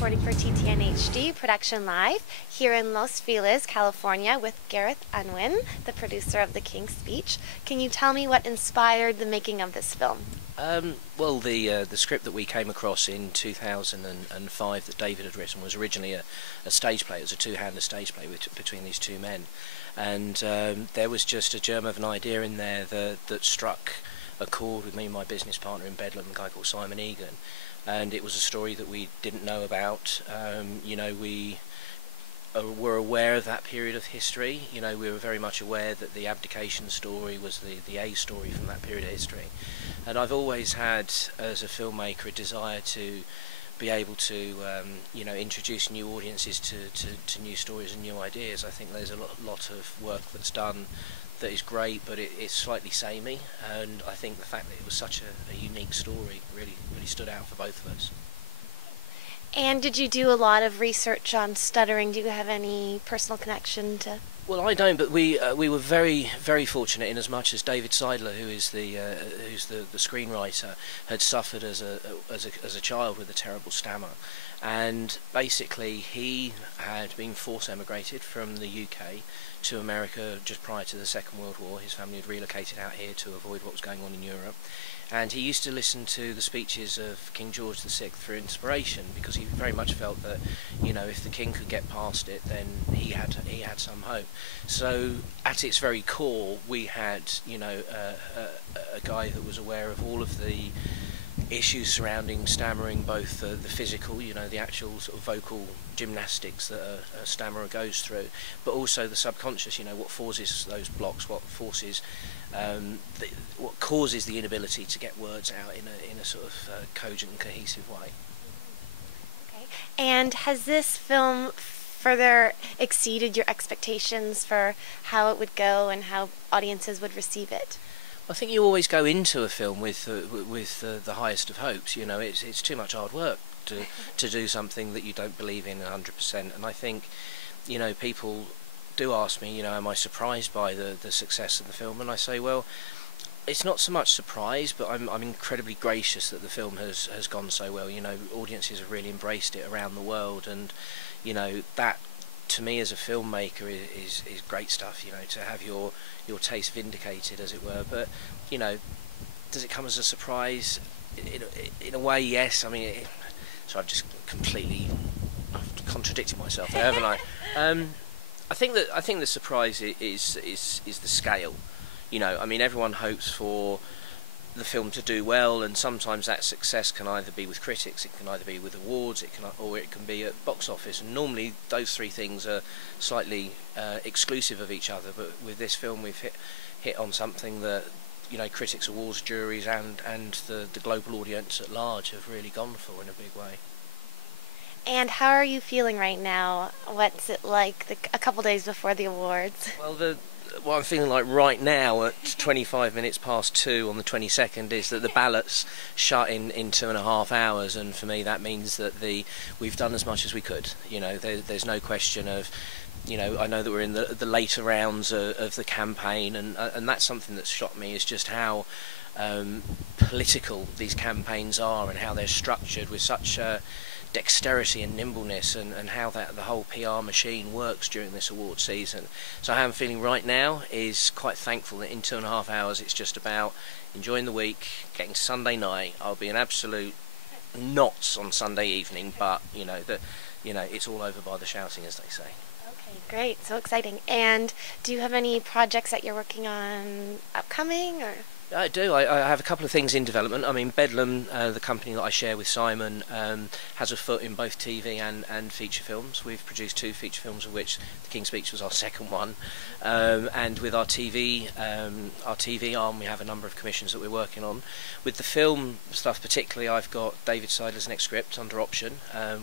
reporting for TTN-HD Production Live here in Los Feliz, California with Gareth Unwin, the producer of The King's Speech. Can you tell me what inspired the making of this film? Well, the script that we came across in 2005 that David had written was originally a stage play. It was a two-hander stage play between these two men, and there was just a germ of an idea in there that struck a chord with me and my business partner in Bedlam, a guy called Simon Egan, and it was a story that we didn't know about. We were aware of that period of history. We were very much aware that the abdication story was the A story from that period of history, and I've always had, as a filmmaker, a desire to be able to introduce new audiences to new stories and new ideas. I think there's a lot of work that's done that is great, but it's slightly samey, and I think the fact that it was such a unique story really stood out for both of us. And did you do a lot of research on Stuttering? Do you have any personal connection to? Well, I don't, but we were very fortunate in as much as David Seidler, who's the screenwriter, had suffered as a child with a terrible stammer, and basically he had been force emigrated from the UK to America just prior to the Second World War. His family had relocated out here to avoid what was going on in Europe, and he used to listen to the speeches of King George VI for inspiration, because he very much felt that if the king could get past it, then he had some hope. So at its very core, we had a guy that was aware of all of the issues surrounding stammering, both the physical, the actual sort of vocal gymnastics that a stammerer goes through, but also the subconscious, what causes those blocks, what causes the inability to get words out in a sort of cogent and cohesive way. Okay. And has this film further exceeded your expectations for how it would go and how audiences would receive it? I think you always go into a film with the highest of hopes. It's too much hard work to do something that you don't believe in 100%. And I think, people do ask me, am I surprised by the success of the film? And I say, well, it's not so much surprise, but I'm incredibly gracious that the film has gone so well. Audiences have really embraced it around the world, and that, to me as a filmmaker, is great stuff, to have your taste vindicated, as it were. But does it come as a surprise? In a way, yes. So I've just I've contradicted myself there, haven't I? I think the surprise is the scale. Everyone hopes for the film to do well, and sometimes that success can either be with critics, it can either be with awards, or it can be at box office, and normally those three things are slightly exclusive of each other. But with this film, we've hit on something that critics, awards, juries, and the global audience at large have really gone for in a big way. And how are you feeling right now? What's it like a couple days before the awards? Well, what I'm feeling like right now at 25 minutes past 2 on the 22nd is that the ballots shut in 2.5 hours, and for me that means that we've done as much as we could. There's no question of, I know that we're in the later rounds of the campaign, and that's something that's shocked me, is just how political these campaigns are and how they're structured with such dexterity and nimbleness, and how the whole PR machine works during this award season. So how I'm feeling right now is quite thankful that in 2.5 hours it's just about enjoying the week, getting to Sunday night. I'll be in absolute knots on Sunday evening, but it's all over by the shouting, as they say. Okay, great, so exciting. And do you have any projects that you're working on upcoming, or? I do. I have a couple of things in development. Bedlam, the company that I share with Simon, has a foot in both TV and feature films. We've produced 2 feature films, of which The King's Speech was our second one. And with our TV arm, we have a number of commissions that we're working on. With the film stuff particularly, I've got David Seidler's next script under option,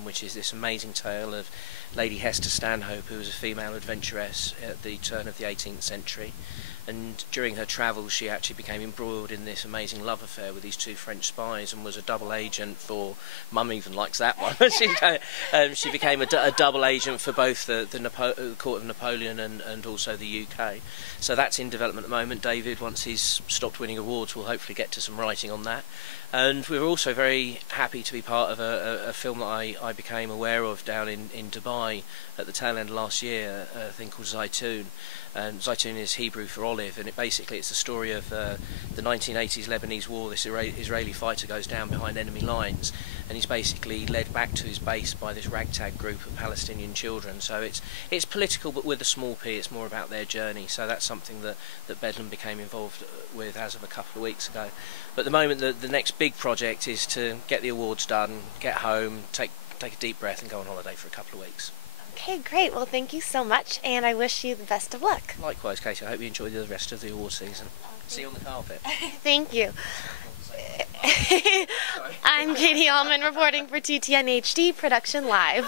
which is this amazing tale of Lady Hester Stanhope, who was a female adventuress at the turn of the 18th century. and during her travels she actually became embroiled in this amazing love affair with these two French spies and was a double agent for, Mum even likes that one, she became a double agent for both the Court of Napoleon and also the UK. So that's in development at the moment. David, once he's stopped winning awards, will hopefully get to some writing on that. And we were also very happy to be part of a film that I became aware of down in Dubai at the tail end of last year, a thing called Zaytoun. And Zaytoun is Hebrew for olive, and it's the story of the 1980s Lebanese war. This Israeli fighter goes down behind enemy lines, and he's basically led back to his base by this ragtag group of Palestinian children. So it's political, but with a small p. It's more about their journey. So that's something that Bedlam became involved with as of a couple of weeks ago. But at the moment, the next big project is to get the awards done, get home, take a deep breath, and go on holiday for a couple of weeks. Okay, great. Well, thank you so much, and I wish you the best of luck. Likewise, Katie. I hope you enjoy the rest of the award season. See you on the carpet. Thank you. I'm Katie Uhlmann reporting for TTN-HD Production Live.